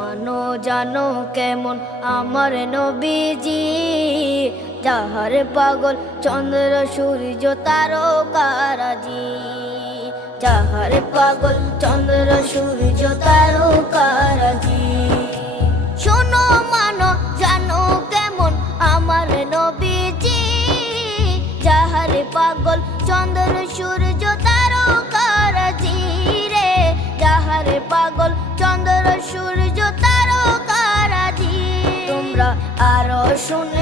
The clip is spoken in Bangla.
মানো জানো কেমন আমার নবীজি, যাহার পাগল চন্দ্র সূর্য তারকারাজি, যাহার পাগল চন্দ্র সূর্য তারকারাজি। শোনো মানো জানো কেমন আমার নবীজি, যাহার পাগল চন্দ্র সূর্য তারকারাজি রে, যাহার পাগল চন্দ্র সূর্য তারকারাজি। তোমরা আরো শুনে